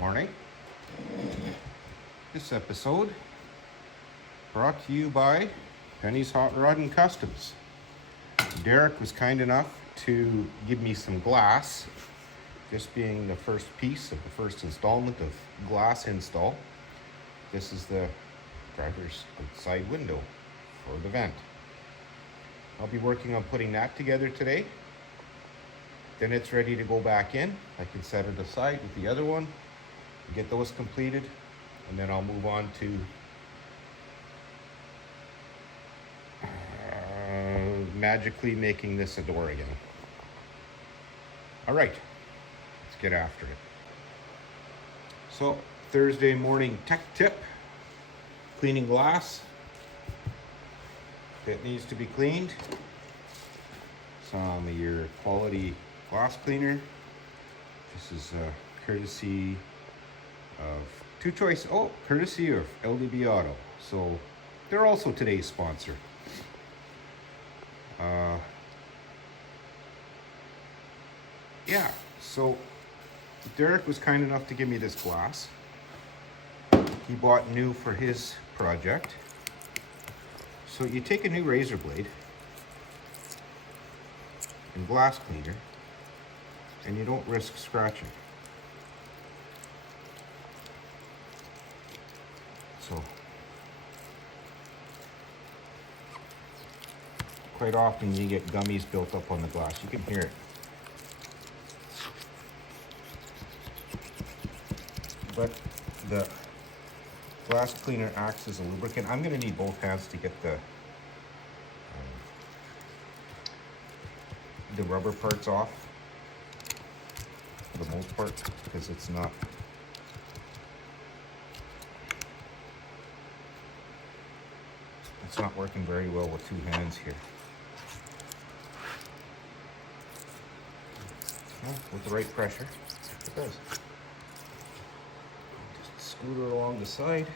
Morning. This episode brought to you by Penny's Hot Rod and Customs. Derek was kind enough to give me some glass, this being the first piece of the first installment of glass install. This is the driver's outside window for the vent. I'll be working on putting that together today. Then it's ready to go back in. I can set it aside with the other one, get those completed, and then I'll move on to magically making this a door again. All right, let's get after it. So, Thursday morning tech tip, cleaning glass. It needs to be cleaned. Some of your quality glass cleaner. This is courtesy of courtesy of LDB Auto. So they're also today's sponsor. So Derek was kind enough to give me this glass. He bought new for his project. So you take a new razor blade and glass cleaner, and you don't risk scratching. So quite often you get gummies built up on the glass. You can hear it. But the glass cleaner acts as a lubricant. I'm going to need both hands to get the rubber parts off for the most part, because it's not working very well with two hands here. Well, with the right pressure, it does. Just scoot her along the side.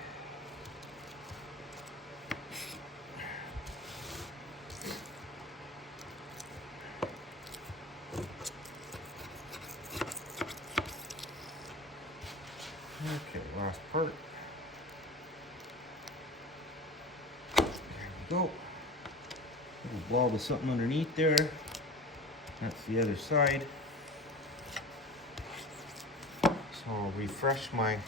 Okay, last part. There we go. Little blob of something underneath there. That's the other side. So I'll refresh my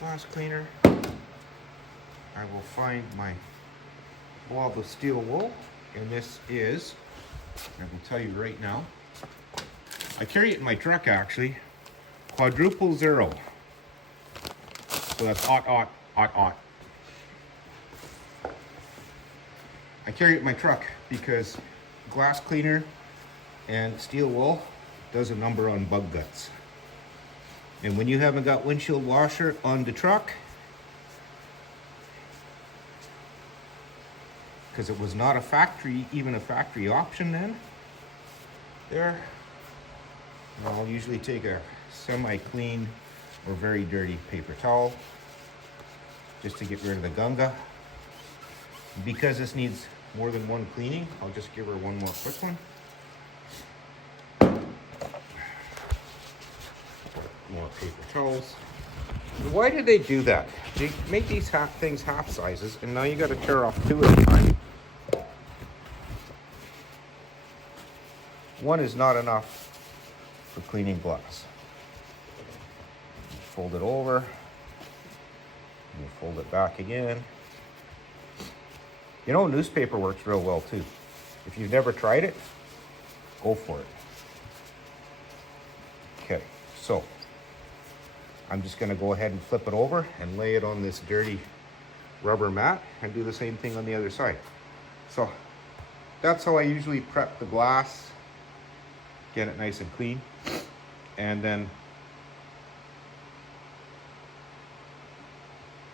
glass cleaner. I will find my blob of steel wool, and this is, I will tell you right now, I carry it in my truck actually. Quadruple 0. So that's aught. I carry it in my truck because glass cleaner and steel wool does a number on bug guts. And when you haven't got windshield washer on the truck, because it was not even a factory option then, there, I'll usually take a semi-clean or very dirty paper towel just to get rid of the gunga. Because this needs more than one cleaning, I'll just give her one more quick one. More paper towels. Why did they do that? They make these things half sizes, and now you got to tear off two at a time. One is not enough for cleaning glass. Fold it over, and you fold it back again. You know, newspaper works real well too. If you've never tried it, go for it. Okay, so I'm just going to go ahead and flip it over and lay it on this dirty rubber mat and do the same thing on the other side. So that's how I usually prep the glass, get it nice and clean, and then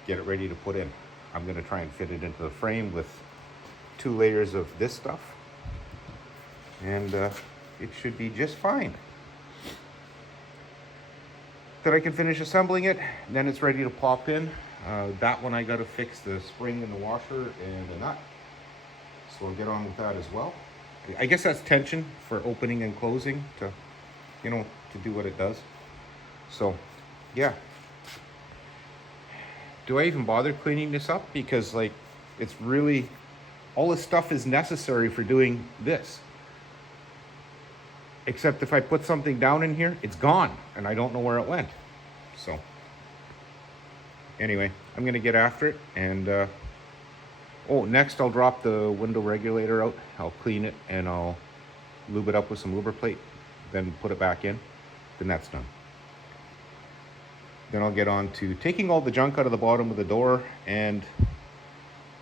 get it ready to put in. I'm going to try and fit it into the frame with 2 layers of this stuff, and it should be just fine. Then I can finish assembling it, and then it's ready to pop in. That one I got to fix the spring in the washer and the nut, so I'll get on with that as well. I guess that's tension for opening and closing to do what it does. So, yeah. Do I even bother cleaning this up? Because like, it's really, all this stuff is necessary for doing this. Except if I put something down in here, it's gone and I don't know where it went. So anyway, I'm gonna get after it and oh, next I'll drop the window regulator out. I'll clean it and I'll lube it up with some lubriplate, then put it back in. Then that's done. Then I'll get on to taking all the junk out of the bottom of the door, and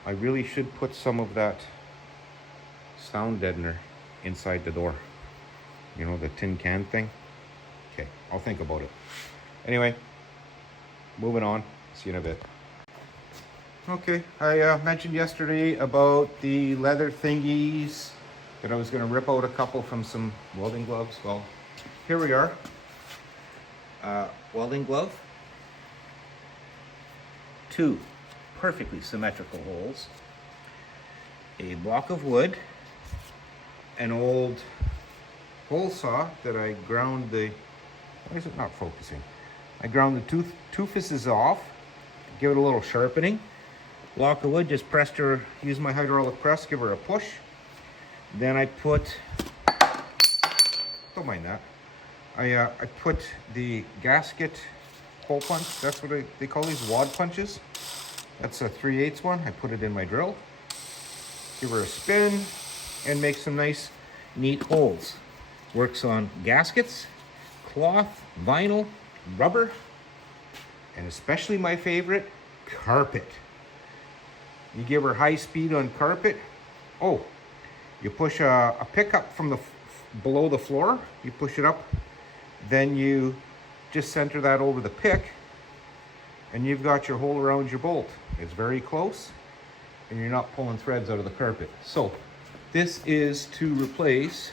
I really should put some of that sound deadener inside the door. You know, the tin can thing. Okay, I'll think about it. Anyway, moving on. See you in a bit. Okay, I mentioned yesterday about the leather thingies that I was going to rip out a couple from some welding gloves. Well, here we are. Welding glove. 2 perfectly symmetrical holes. A block of wood. An old hole saw that I ground the... Why is it not focusing? I ground the toothpieces off. Give it a little sharpening. Block of wood, just pressed her, use my hydraulic press, give her a push. Then I put, don't mind that. I put the gasket hole punch. That's what they call these, wad punches. That's a 3/8 one. I put it in my drill. Give her a spin and make some nice, neat holes. Works on gaskets, cloth, vinyl, rubber, and especially my favorite, carpet. You give her high speed on carpet. Oh, you push a pickup from the below the floor. You push it up. Then you just center that over the pick. And you've got your hole around your bolt. It's very close. And you're not pulling threads out of the carpet. So this is to replace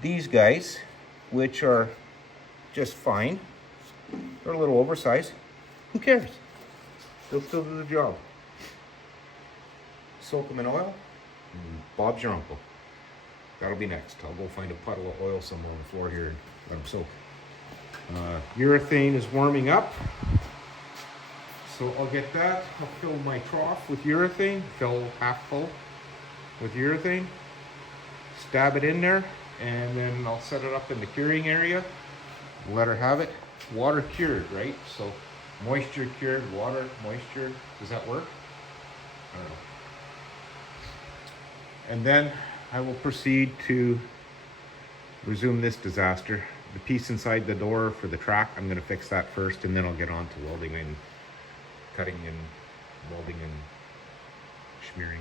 these guys, which are just fine. They're a little oversized. Who cares? They'll still do the job. Soak them in oil, and Bob's your uncle. That'll be next. I'll go find a puddle of oil somewhere on the floor here and let them soak. Urethane is warming up, so I'll get that. I'll fill my trough with urethane, fill half full with urethane, stab it in there, and then I'll set it up in the curing area, let her have it. Water cured, right? So moisture cured, water, moisture, does that work? I don't know. And then I will proceed to resume this disaster. The piece inside the door for the track, I'm gonna fix that first, and then I'll get on to welding and cutting and welding and smearing.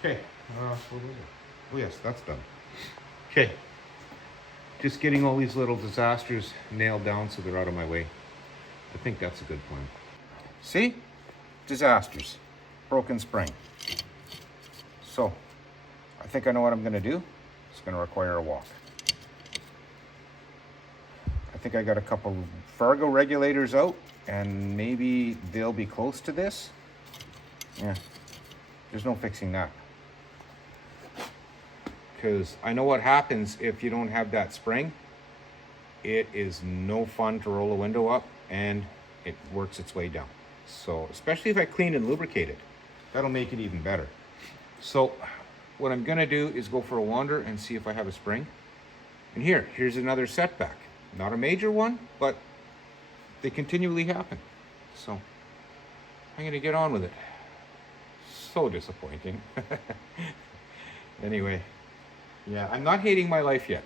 Okay, what was it? Oh yes, that's done. Okay, just getting all these little disasters nailed down so they're out of my way. I think that's a good plan. See? Disasters. Broken spring. So, I think I know what I'm gonna do. It's gonna require a walk. I think I got a couple Fargo regulators out, and maybe they'll be close to this. Yeah, there's no fixing that. Because I know what happens if you don't have that spring. It is no fun to roll a window up, and it works its way down. So, especially if I clean and lubricate it, that'll make it even better. So what I'm gonna do is go for a wander and see if I have a spring. And here's another setback. Not a major one, but they continually happen. So I'm gonna get on with it. So disappointing. Anyway, yeah, I'm not hating my life yet.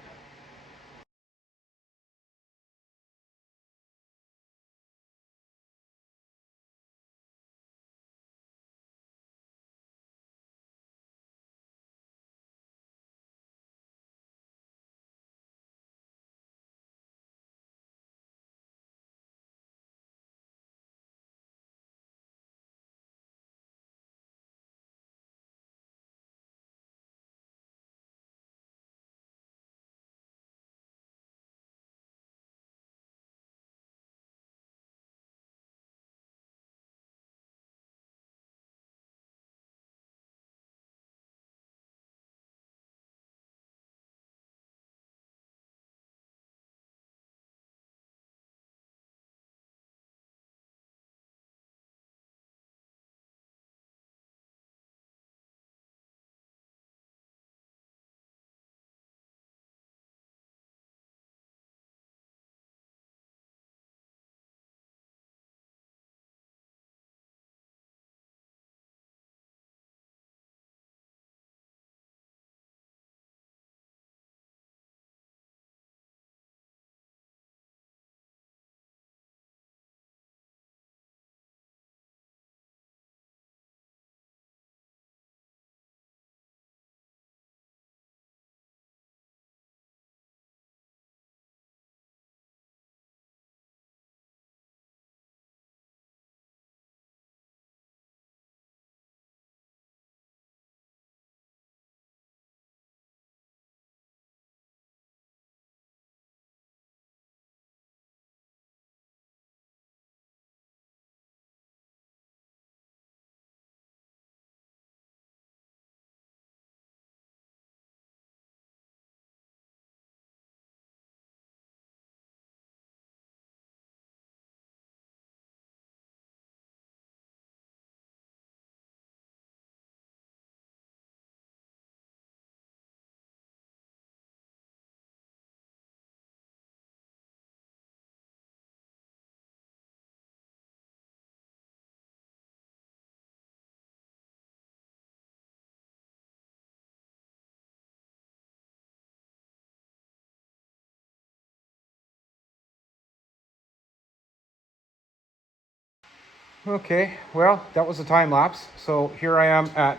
Okay, well, that was a time lapse. So here I am at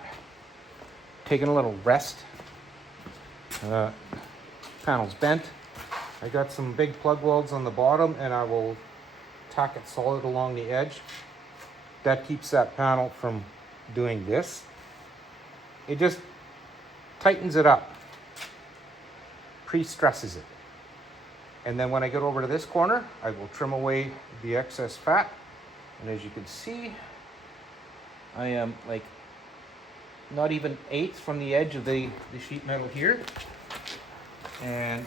taking a little rest. Panel's bent. I got some big plug welds on the bottom and I will tack it solid along the edge. That keeps that panel from doing this. It just tightens it up, pre-stresses it. And then when I get over to this corner, I will trim away the excess fat. And as you can see, I am like not even eighths from the edge of the sheet metal here. And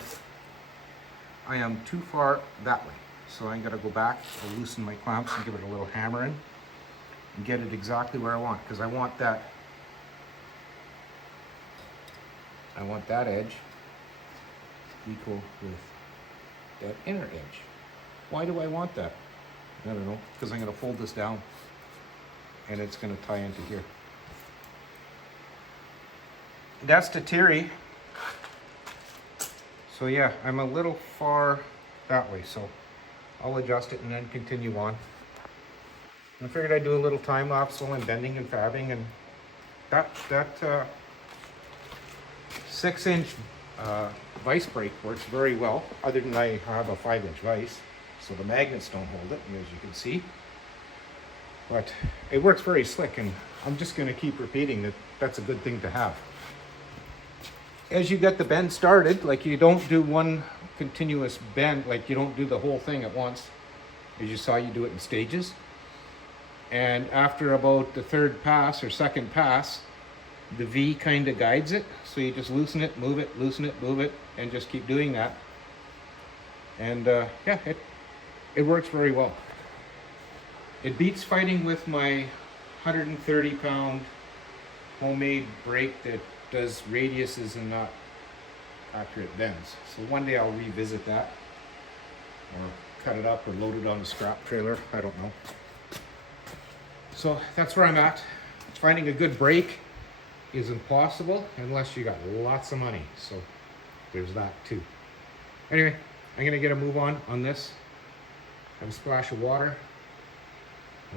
I am too far that way. So I'm gonna go back, I'll loosen my clamps and give it a little hammering and get it exactly where I want, because I want that edge equal with that inner edge. Why do I want that? I don't know, because I'm gonna fold this down and it's gonna tie into here. That's the theory. So yeah, I'm a little far that way, so I'll adjust it and then continue on. I figured I'd do a little time lapse while I'm bending and fabbing, and that 6-inch vise brake works very well, other than I have a 5-inch vise, so the magnets don't hold it, as you can see. But it works very slick, and I'm just going to keep repeating that that's a good thing to have. As you get the bend started, like you don't do one continuous bend, like you don't do the whole thing at once. As you saw, you do it in stages. And after about the third pass or second pass, the V kind of guides it. So you just loosen it, move it, loosen it, move it, and just keep doing that. And yeah, it works very well. It beats fighting with my 130-pound homemade brake that does radiuses and not accurate bends. So one day I'll revisit that, or cut it up or load it on the scrap trailer, I don't know. So that's where I'm at. Finding a good brake is impossible unless you got lots of money, so there's that too. Anyway, I'm gonna get a move on this. Have a splash of water.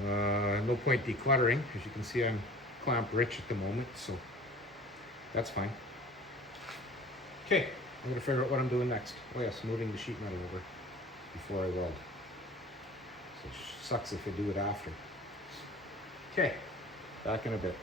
No point decluttering. As you can see, I'm clamp rich at the moment, so that's fine. Okay, I'm gonna figure out what I'm doing next. Oh yes, moving the sheet metal over before I weld. So it sucks if I do it after. Okay, back in a bit.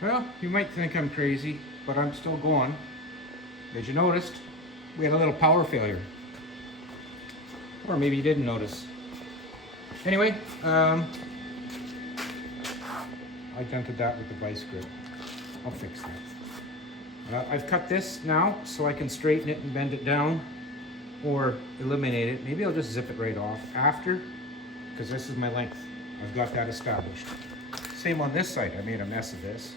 Well, you might think I'm crazy, but I'm still going. As you noticed, we had a little power failure. Or maybe you didn't notice. Anyway, I dented that with the vice grip. I'll fix that. I've cut this now so I can straighten it and bend it down or eliminate it. Maybe I'll just zip it right off after, because this is my length. I've got that established. Same on this side. I made a mess of this.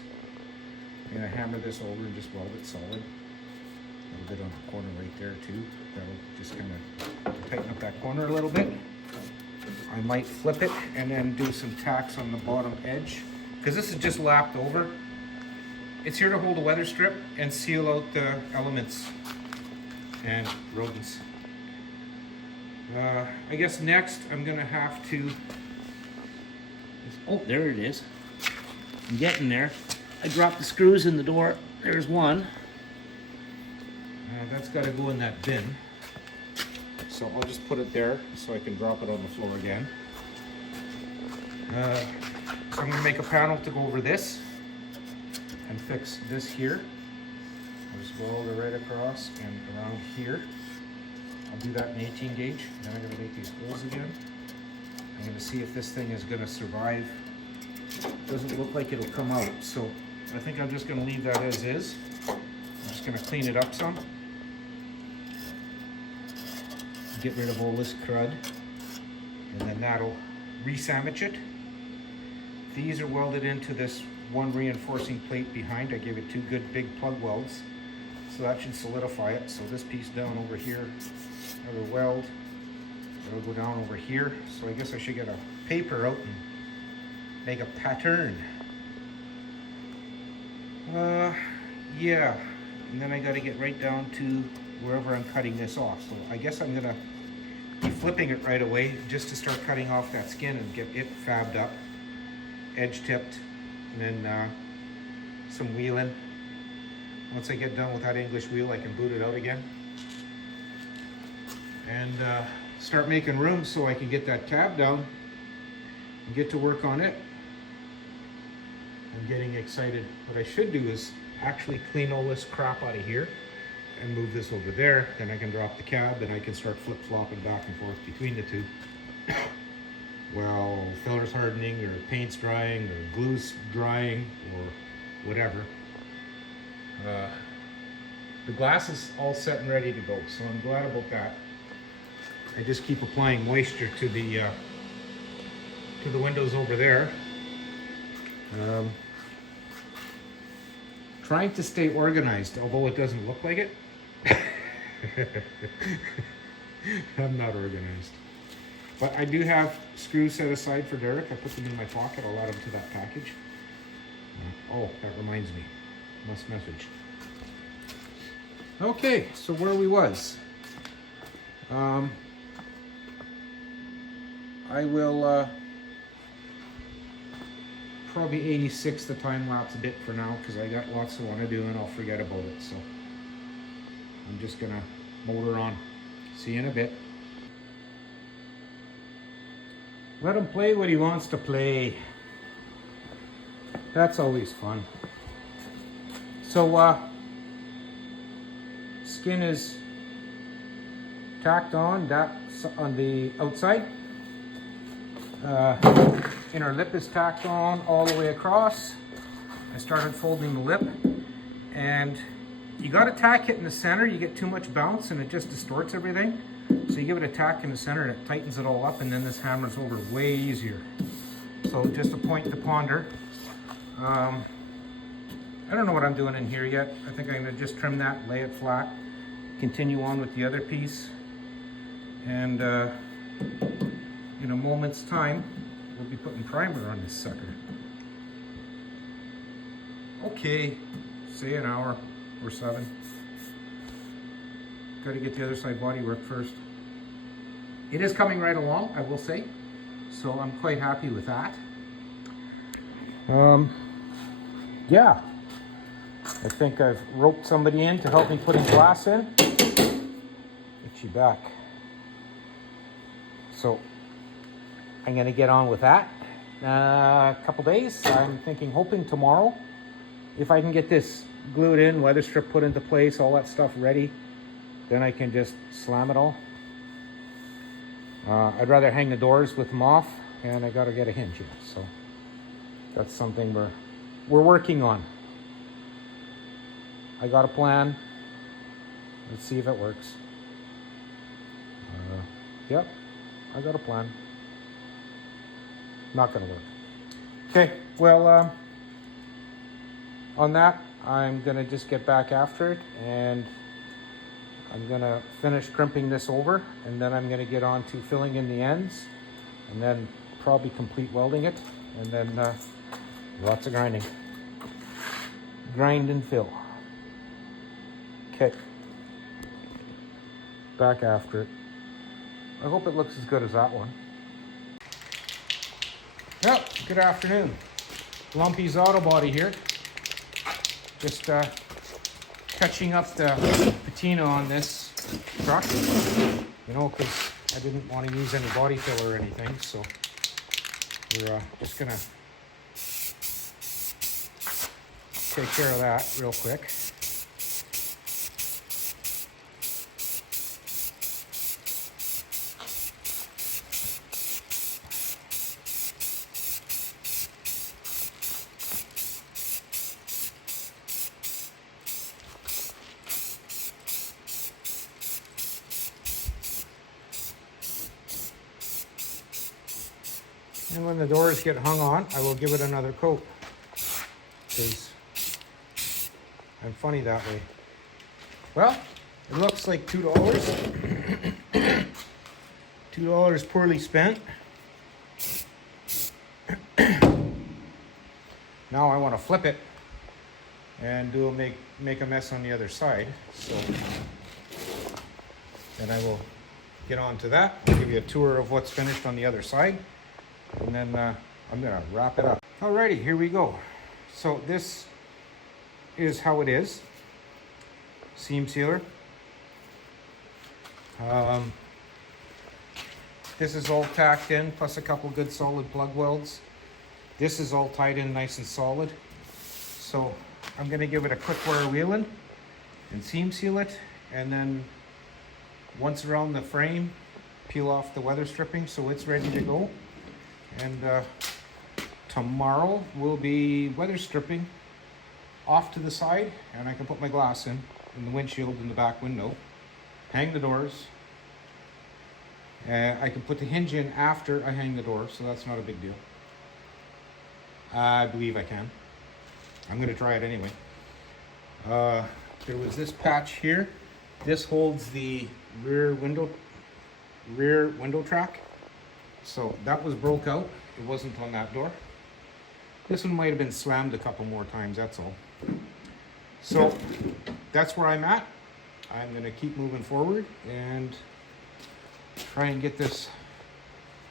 I'm gonna hammer this over and just weld it solid. A little bit on the corner right there too. That'll just kind of tighten up that corner a little bit. I might flip it and then do some tacks on the bottom edge, because this is just lapped over. It's here to hold a weather strip and seal out the elements and rodents. I guess next I'm gonna have to, oh, there it is. I'm getting there. I dropped the screws in the door. There's one. That's got to go in that bin. So I'll just put it there so I can drop it on the floor again. So I'm going to make a panel to go over this and fix this here. I'll just weld it right across and around here. I'll do that in 18 gauge. Then I'm going to make these holes again. I'm going to see if this thing is going to survive. Doesn't look like it'll come out, so I think I'm just going to leave that as is. I'm just going to clean it up some. Get rid of all this crud. And then that'll re-sandwich it. These are welded into this one reinforcing plate behind. I gave it 2 good big plug welds. So that should solidify it. So this piece down over here, another weld. It'll go down over here. So I guess I should get a paper out and make a pattern. Yeah, and then I got to get right down to wherever I'm cutting this off. So I guess I'm gonna be flipping it right away just to start cutting off that skin and get it fabbed up, edge tipped, and then some wheeling. Once I get done with that English wheel, I can boot it out again and start making room so I can get that cab down and get to work on it. I'm getting excited. What I should do is actually clean all this crap out of here and move this over there. Then I can drop the cab and I can start flip-flopping back and forth between the two. Well, filler's hardening or paint's drying or glue's drying or whatever. The glass is all set and ready to go, so I'm glad about that. I just keep applying moisture to the windows over there. Trying to stay organized, although it doesn't look like it. I'm not organized. But I do have screws set aside for Derek. I put them in my pocket. I'll add them to that package. Oh, that reminds me. Must message. Okay, so where we was. I will probably 86 the time lapse bit for now because I got lots I want to do and I'll forget about it. So I'm just gonna motor on. See you in a bit. Let him play what he wants to play. That's always fun. So skin is tacked on, that's on the outside. Inner lip is tacked on all the way across. I started folding the lip, and you got to tack it in the center. You get too much bounce and it just distorts everything. So you give it a tack in the center and it tightens it all up, and then this hammers over way easier. So just a point to ponder. I don't know what I'm doing in here yet. I think I'm going to just trim that, lay it flat, continue on with the other piece, and in a moment's time we'll be putting primer on this sucker. Okay, say an hour or 7. Got to get the other side bodywork first. It is coming right along, I will say, so I'm quite happy with that. Yeah, I think I've roped somebody in to help me putting glass in. Itchy back. So I'm gonna get on with that. A couple days. I'm hoping tomorrow if I can get this glued in, weather strip put into place, all that stuff ready, then I can just slam it all. I'd rather hang the doors with them off, and I got to get a hinge in. So that's something we're working on. I got a plan. Let's see if it works. Yep, I got a plan. Not gonna work. Okay, well, on that, I'm gonna just get back after it, and I'm gonna finish crimping this over, and then I'm gonna get on to filling in the ends, and then probably complete welding it, and then lots of grinding. Grind and fill. Okay. Back after it. I hope it looks as good as that one. Well, good afternoon. Lumpy's Auto Body here. Just touching up the patina on this truck. You know, because I didn't want to use any body filler or anything, so we're just gonna take care of that real quick. And when the doors get hung on, I will give it another coat, because I'm funny that way. Well, it looks like $2. $2 poorly spent. Now I want to flip it and make a mess on the other side. So then I will get on to that. I'll give you a tour of what's finished on the other side. And then I'm gonna wrap it up. Alrighty, here we go. So this is how it is. Seam sealer. This is all tacked in, plus a couple good solid plug welds. This is all tied in nice and solid. So I'm gonna give it a quick wire wheeling and seam seal it, and then once around the frame, peel off the weather stripping so it's ready to go. And tomorrow we'll be weather stripping off to the side, and I can put my glass in the windshield in the back window, hang the doors. I can put the hinge in after I hang the door, so that's not a big deal. I believe I can. I'm going to try it anyway. There was this patch here. This holds the rear window track. So that was broke out. It wasn't on that door. This one might have been slammed a couple more times, that's all. So that's where I'm at. I'm gonna keep moving forward and try and get this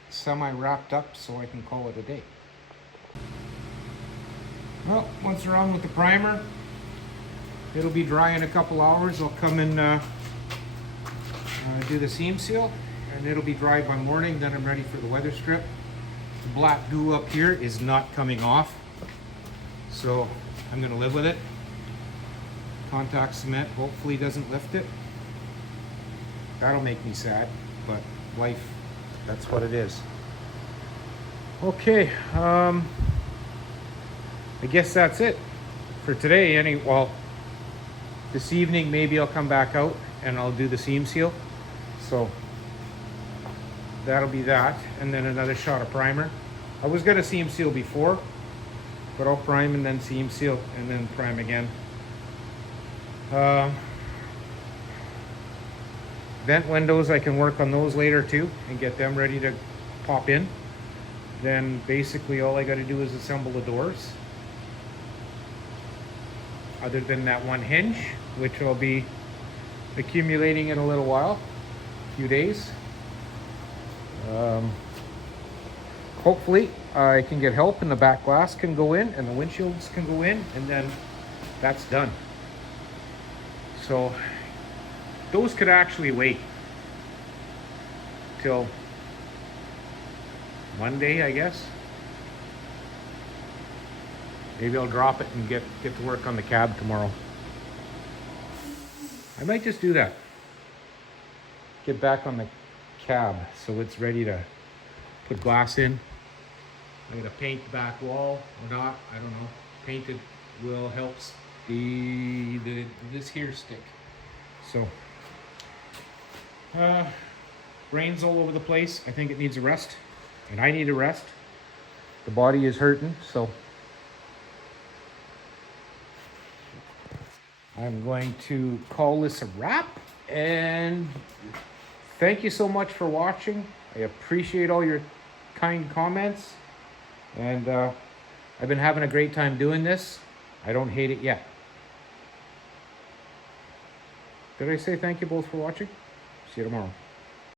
semi wrapped up so I can call it a day. Well, once we're on with the primer, it'll be dry in a couple hours. I'll come and do the seam seal, and it'll be dry by morning. Then I'm ready for the weather strip. The black goo up here is not coming off, so I'm gonna live with it. Contact cement hopefully doesn't lift it. That'll make me sad, but life, that's what it is. Okay, I guess that's it for today. Well, this evening maybe I'll come back out and I'll do the seam seal. So that'll be that, and then another shot of primer. I was gonna seam seal before, but I'll prime and then seam seal and then prime again. Vent windows, I can work on those later too and get them ready to pop in. Then basically all I gotta do is assemble the doors. Other than that one hinge, which will be accumulating in a little while, a few days. Hopefully I can get help and the back glass can go in and the windshields can go in, and then that's done. So those could actually wait till Monday, I guess. Maybe I'll drop it and get to work on the cab tomorrow. I might just do that. Get back on the cab so it's ready to put glass in. I'm gonna paint the back wall or not, I don't know. Painted will helps this here stick. So rain's all over the place. I think it needs a rest, and I need a rest. The body is hurting, so I'm going to call this a wrap, and thank you so much for watching. I appreciate all your kind comments, and I've been having a great time doing this. I don't hate it yet. Did I say thank you both for watching? See you tomorrow.